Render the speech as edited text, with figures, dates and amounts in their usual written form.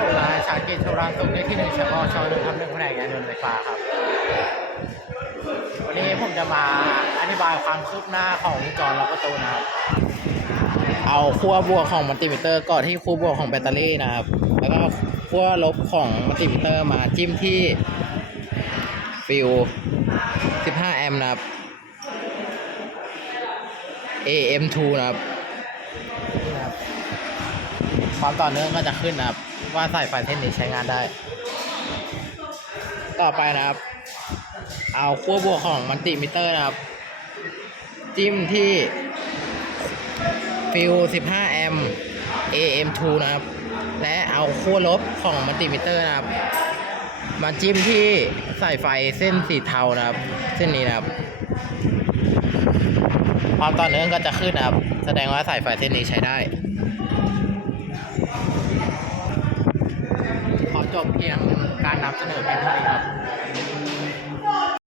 ผมนายชาญกิจโชรานสุขเลขที่1 ชกช1/1แผนกยานยนต์ไฟฟ้าครับวันนี้ผมจะมาอธิบายความคืบหน้าของวงจรล็อกประตูนะครับเอาขั้วบวกของมัลติมิเตอร์ก่อนที่ขั้วบวกของแบตเตอรี่นะครับแล้วก็ขั้วลบของมัลติมิเตอร์มาจิ้มที่ฟิว15 แอมป์นะครับ AM2 นะครับความต่อเนื่องก็จะขึ้นนะครับว่าสายไฟเส้นนี้ใช้งานได้ต่อไปนะครับเอาขั้วบวกของมัลติมิเตอร์นะครับจิ้มที่ฟิว15 แอมป์ AM2 นะครับและเอาขั้วลบของมัลติมิเตอร์นะครับมาจิ้มที่สายไฟเส้นสีเทานะครับเส้นนี้นะครับความต่อเนื่องก็จะขึ้นนะครับแสดงว่าสายไฟเส้นนี้ใช้ได้ขอจบเพียงการนำเสนอเพียงเท่านี้ครับ